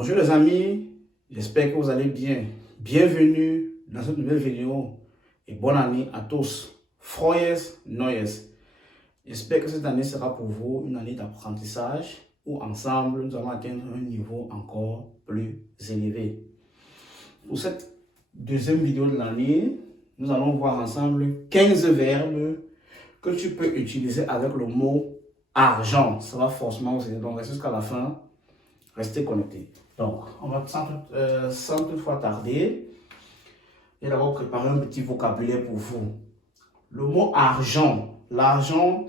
Bonjour les amis, j'espère que vous allez bien. Bienvenue dans cette nouvelle vidéo et bonne année à tous. Froyes Neues. J'espère que cette année sera pour vous une année d'apprentissage où ensemble nous allons atteindre un niveau encore plus élevé. Pour cette deuxième vidéo de l'année, nous allons voir ensemble 15 verbes que tu peux utiliser avec le mot argent. Ça va forcément vous aider, donc restez jusqu'à la fin. Restez connectés. Donc, on va sans toutefois tarder. J'ai d'abord préparé un petit vocabulaire pour vous. Le mot argent. L'argent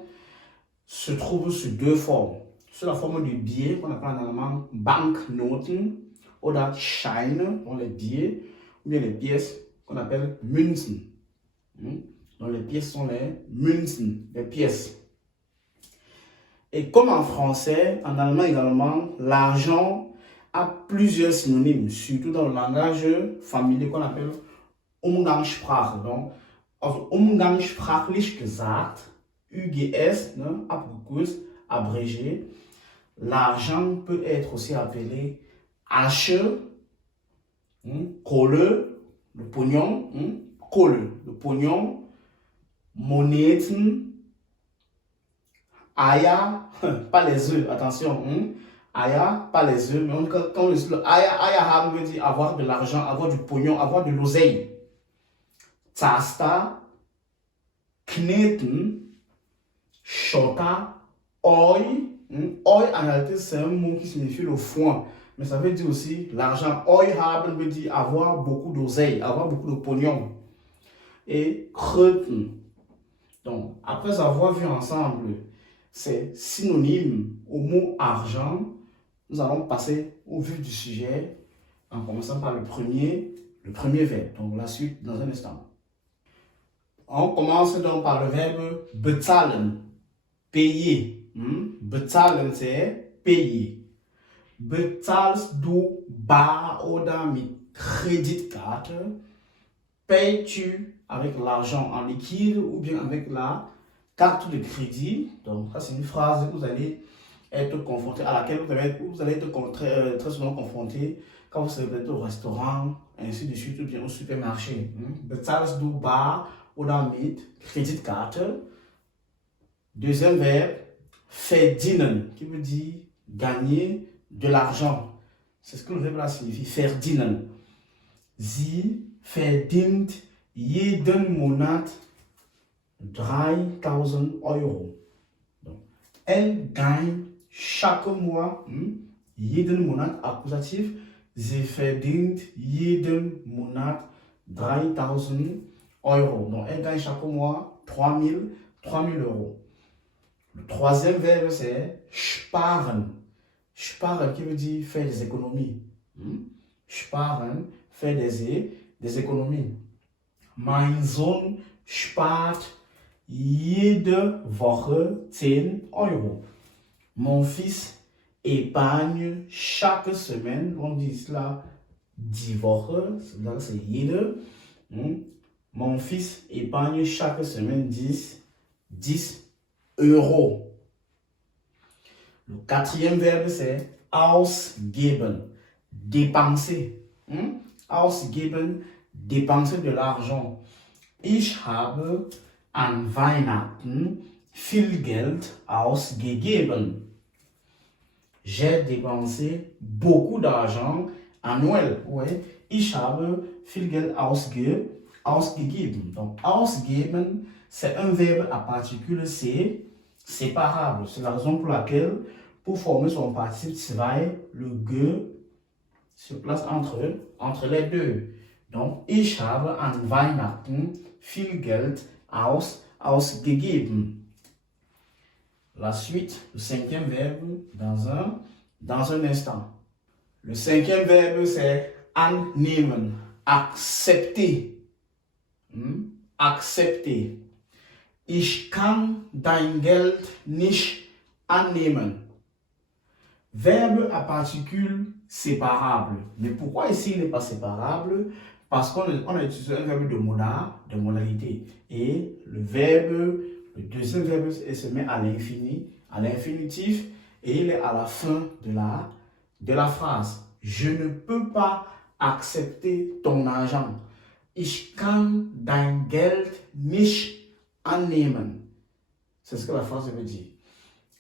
se trouve sous deux formes. Sous la forme du billet, qu'on appelle en allemand Banknoten, ou Scheine, dans les billets, ou bien les pièces qu'on appelle Münzen. Donc, les pièces sont les Münzen, les pièces. Et comme en français, en allemand également, l'argent a plusieurs synonymes, surtout dans le langage familier qu'on appelle Umgangssprache. Donc, also umgangssprachlich gesagt, UGS, abgekürzt, abrégé, l'argent peut être aussi appelé Asche, Kohle, le pognon, Kohle, le pognon, Moneten, Aya, pas les œufs, attention. Aya, pas les œufs, mais quand on dit le Aya veut dire avoir de l'argent, avoir du pognon, avoir de l'oseille. Zaster, Kneten, Schotter, Oi. Oi, en réalité, c'est un mot qui signifie le foin, mais ça veut dire aussi l'argent. Oi haben veut dire avoir beaucoup d'oseille, avoir beaucoup de pognon. Et Kröten. Donc, après avoir vu ensemble c'est synonyme au mot argent, nous allons passer au vif du sujet en commençant par le premier verbe. Donc la suite dans un instant. On commence donc par le verbe bezahlen, payer. Bezahlen c'est payer. Bezahlst du bar oder mit Kreditkarte? Payes-tu avec l'argent en liquide ou bien avec la carte de crédit? Donc, ça, c'est une phrase que vous allez être confronté, à laquelle vous allez être très souvent confronté quand vous serez au restaurant, ainsi de suite, ou bien au supermarché. Bezahlst du bar oder mit Kreditkarte? Deuxième verbe, verdienen, qui veut dire gagner de l'argent. C'est ce que le verbe là signifie, verdienen. Sie verdient jeden Monat 3000 Euro. Donc, elle gagne chaque mois, jeden Monat accusatif, sie verdient jeden Monat 3000 Euro. Donc, elle gagne chaque mois 3000 Euro. Le troisième verbe, c'est sparen. Sparen qui veut dire faire des économies. Sparen, faire des économies. Mein Sohn spart jede Woche 10 Euro. Mon fils épargne chaque semaine, on dit cela 10 Wochen, c'est jede. Mon fils épargne chaque semaine 10 euros. Le quatrième verbe c'est ausgeben, dépenser. Ausgeben, dépenser de l'argent. Ich habe an Weihnachten viel Geld ausgegeben. J'ai dépensé beaucoup d'argent à Noël. Ouais. Ich habe viel Geld ausgegeben. Donc, ausgeben, c'est un verbe à particule C séparable. C'est la raison pour laquelle, pour former son participe 2, le ge se place entre les deux. Donc, ich habe an Weihnachten viel Geld ausgegeben. La suite, le cinquième verbe, dans un instant. Le cinquième verbe, c'est annehmen, accepter. Accepter. Ich kann dein Geld nicht annehmen. Verbe à particule séparable. Mais pourquoi ici il n'est pas séparable? Parce qu'on a utilisé un verbe de modalité. Et le deuxième verbe, il se met à l'infinitif, et il est à la fin de la phrase. je ne peux pas accepter ton argent. Ich kann dein Geld nicht annehmen. C'est ce que la phrase veut dire.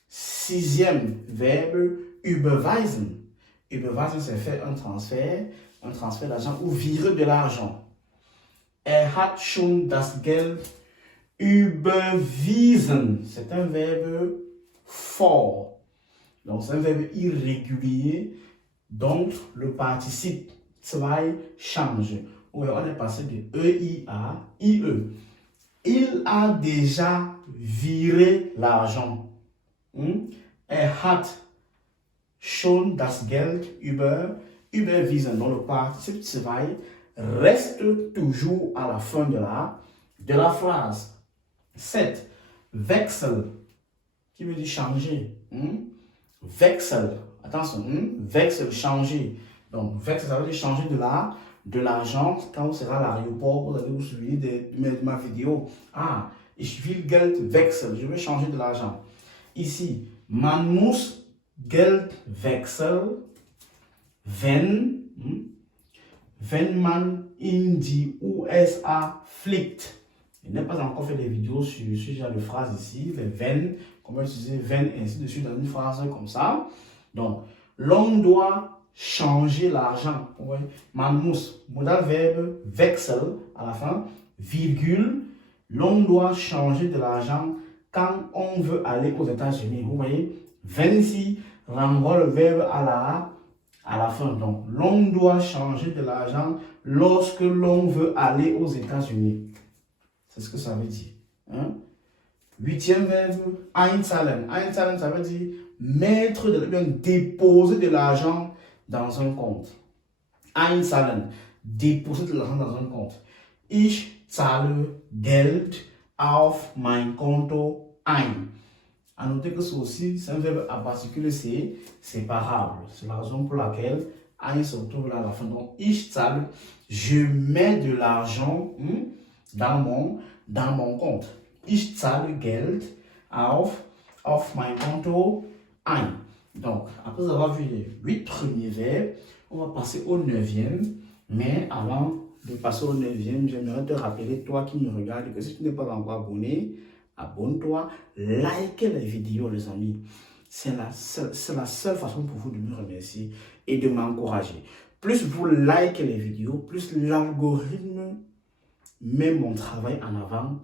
Sixième verbe, überweisen. Überweisen, c'est faire un transfert d'argent ou virer de l'argent. Hat schon das Geld überwiesen. C'est un verbe fort. Donc, c'est un verbe irrégulier dont le participe zwei change. On est passé de EI à IE. Il a déjà viré l'argent. Hat schon das Geld überwiesen. Donc, le participe zwei reste toujours à la fin de la phrase. 7. Wechsel, qui veut dire changer. Wechsel, attention, wechsel, changer. Donc, wechsel, ça veut dire changer de l'argent. Quand vous serez à l'aéroport, vous allez vous souvenir de ma vidéo. Ah, ich will Geld wechseln, je veux changer de l'argent. Ici, man muss Geld wechseln, wenn man in die USA fliegt. Je n'ai pas encore fait des vidéos sur ce genre de phrase ici, les wenn, comment utiliser wenn, ainsi de suite dans une phrase comme ça. Donc, l'on doit changer l'argent. Man muss, modal verbe, wechsel à la fin, virgule, l'on doit changer de l'argent quand on veut aller aux États-Unis. Vous voyez, wenn ici renvoie le verbe à la fin. Donc, l'on doit changer de l'argent lorsque l'on veut aller aux États-Unis. C'est ce que ça veut dire. Huitième verbe, einzahlen. Einzahlen, ça veut dire mettre, déposer de l'argent dans un compte. Einzahlen, déposer de l'argent dans un compte. Ich zahle Geld auf mein Konto ein. À noter que c'est aussi un verbe à particule C séparable. C'est la raison pour laquelle ein se retrouve là à la fin. Donc, ich zahle, je mets de l'argent dans mon compte. Ich zahle Geld auf mein Konto ein. Donc, après avoir vu les 8 premiers verbes, on va passer au 9e. Mais avant de passer au 9e, j'aimerais te rappeler, toi qui me regardes, que si tu n'es pas encore abonné, abonne-toi, likez les vidéos, les amis. C'est la seule façon pour vous de me remercier et de m'encourager. Plus vous likez les vidéos, plus l'algorithme met mon travail en avant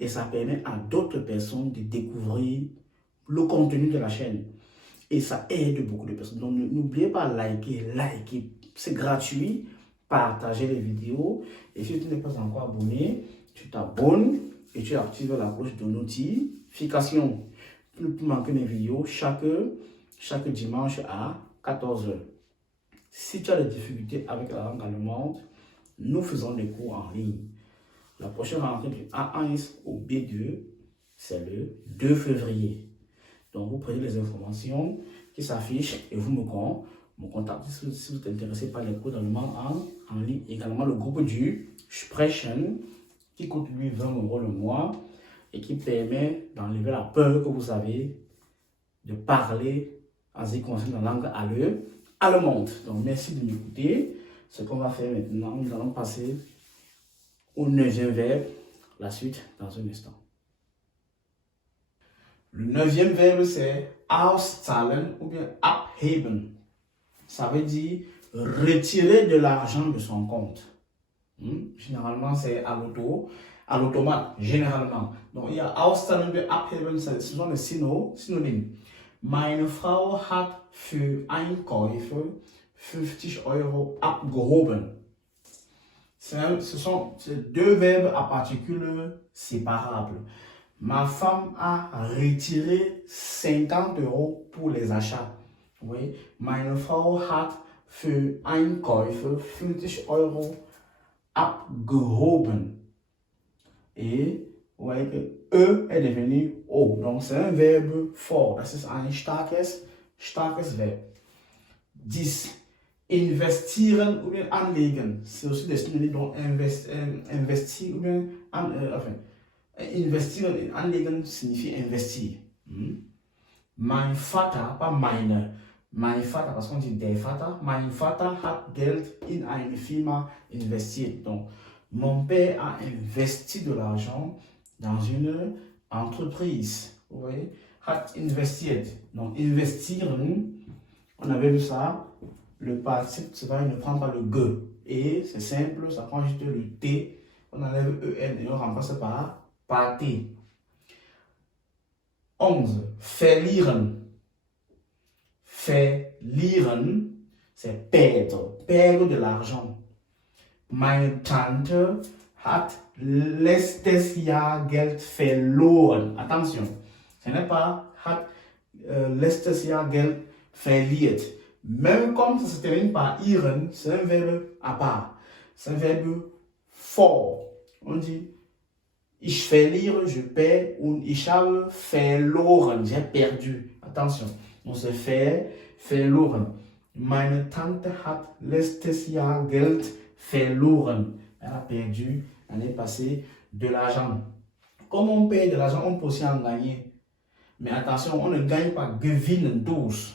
et ça permet à d'autres personnes de découvrir le contenu de la chaîne. Et ça aide beaucoup de personnes. Donc, n'oubliez pas liker, c'est gratuit. Partagez les vidéos. Et si tu n'es pas encore abonné, tu t'abonnes et tu actives la cloche de notification. Pour manquer mes vidéos chaque dimanche à 14h. Si tu as des difficultés avec la langue allemande, nous faisons des cours en ligne. La prochaine rentrée du A1 au B2, c'est le 2 février. Donc, vous prenez les informations qui s'affichent et vous me contactez si vous êtes intéressé par les cours d'allemand en ligne. Également, le groupe du Sprechen qui coûte lui 20 € le mois et qui permet d'enlever la peur que vous avez de parler en ce qui concerne la langue allemande. Donc, merci de m'écouter. Ce qu'on va faire maintenant, nous allons passer au 9e verbe, la suite dans un instant. Le 9e verbe, c'est auszahlen ou bien abheben. Ça veut dire retirer de l'argent de son compte. Généralement, c'est à l'automate, généralement. Donc, il y a auszahlen und abheben, ce sont des synonymes. Meine Frau hat für Einkäufe 50 € abgehoben. Ce sont deux verbes à particules séparables. Ma femme a retiré 50 € pour les achats. Oui. Meine Frau hat für Einkäufe 50 € abgehoben. Et vous voyez que E est devenu O. Donc c'est un verbe fort. Das ist ein starkes Verb. 10. Investieren ou bien anlegen. C'est aussi des synonymes dont investir ou bien investieren et anlegen signifie investir. Mein Vater, pas meine. Mein Vater, parce qu'on dit der Vater, mein Vater hat Geld in eine Firma investiert. Donc, mon père a investi de l'argent dans une entreprise. Vous voyez? Hat investiert. Donc, investir, on avait vu ça. Le participe, il ne prend pas le G. Et c'est simple, ça prend juste le T. On enlève EN et on remplace par T. 11. Verlieren. Verlieren, c'est perdre. Perdre de l'argent. Meine Tante hat letztes Jahr Geld verloren. Attention, ce n'est pas hat letztes Jahr Geld verliert. Même comme ça se termine par iren, c'est un verbe à part. C'est un verbe fort. On dit ich verliere, je perds, und ich habe verloren, j'ai perdu. Attention, on se fait verloren. Meine Tante hat letztes Jahr Geld verloren. Elle a perdu l'année passée de l'argent. Comme on paye de l'argent, on peut aussi en gagner. Mais attention, on ne gagne pas gewinnen durch.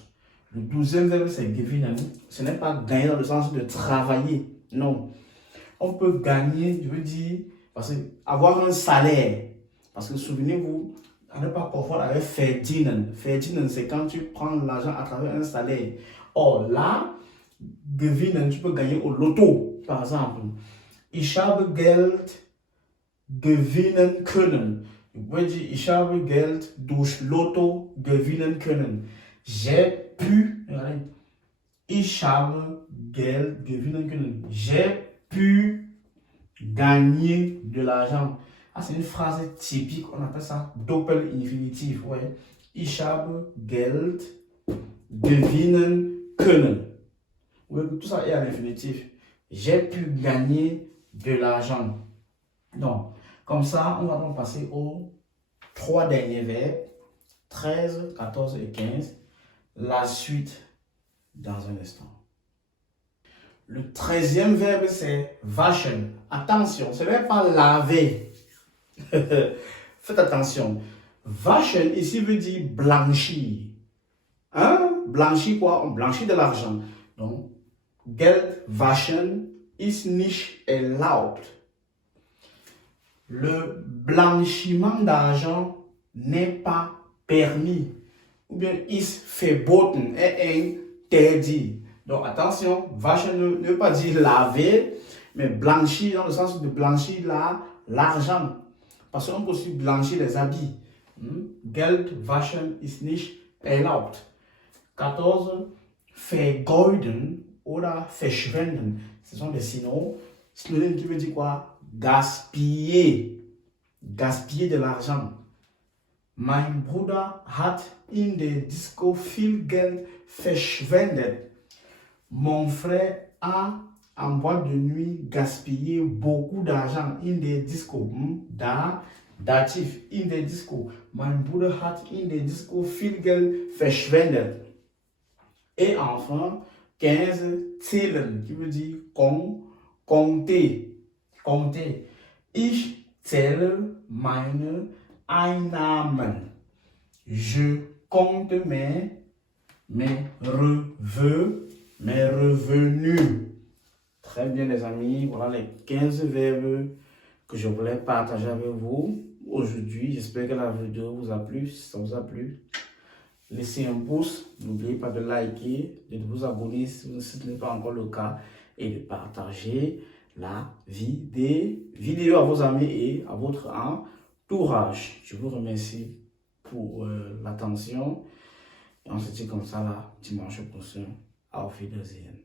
Le 12e verbe, c'est gewinnen. Ce n'est pas gagner dans le sens de travailler. Non. On peut gagner, je veux dire, parce que avoir un salaire. Parce que souvenez-vous, à ne pas confondre avec verdienen. Verdienen, c'est quand tu prends l'argent à travers un salaire. Or là, gewinnen, tu peux gagner au loto, par exemple. Ich habe Geld gewinnen können. Je peux dire, ich habe Geld durch Lotto gewinnen können. J'ai pu, ich habe Geld gewinnen können. J'ai pu gagner de l'argent. Ah, c'est une phrase typique, on appelle ça Doppel-Infinitiv. Ouais. Ich habe Geld gewinnen können. Ouais, tout ça est à l'infinitif. J'ai pu gagner de l'argent. Donc, comme ça, on va donc passer aux 3 derniers verbes, 13, 14 et 15. La suite dans un instant. Le 13e verbe, c'est waschen. Attention, ce n'est pas laver. Faites attention. Waschen ici veut dire blanchir. Hein? Blanchir quoi? On blanchit de l'argent. Donc, Geld waschen ist nicht erlaubt. Le blanchiment d'argent n'est pas permis. Ou bien ist verboten, est interdit. Donc attention, waschen ne veut pas dire laver, mais blanchir dans le sens de blanchir l'argent. Parce qu'on peut aussi blanchir les habits. Geld waschen ist nicht erlaubt. 14. Vergeuden oder verschwenden. Ce sont des synonymes. Synonyme qui veut dire quoi? Gaspiller. Gaspiller de l'argent. Mein Bruder hat in der Disco viel Geld verschwendet. Mon frère a en boîte de nuit gaspillé beaucoup d'argent in der Disco. Dativ, in der Disco. Mein Bruder hat in der Disco viel Geld verschwendet. Et enfin, 15, zählen, qui veut dire compter. Compter. Ich zähle meine Einnahmen. Je compte mes revenus. Très bien les amis, voilà les 15 verbes que je voulais partager avec vous aujourd'hui. J'espère que la vidéo vous a plu. Si ça vous a plu, laissez un pouce. N'oubliez pas de liker, de vous abonner si ce n'est pas encore le cas et de partager la vidéo à vos amis et à votre entourage. Je vous remercie pour l'attention. Et on se dit comme ça là, dimanche prochain. Auf Wiedersehen.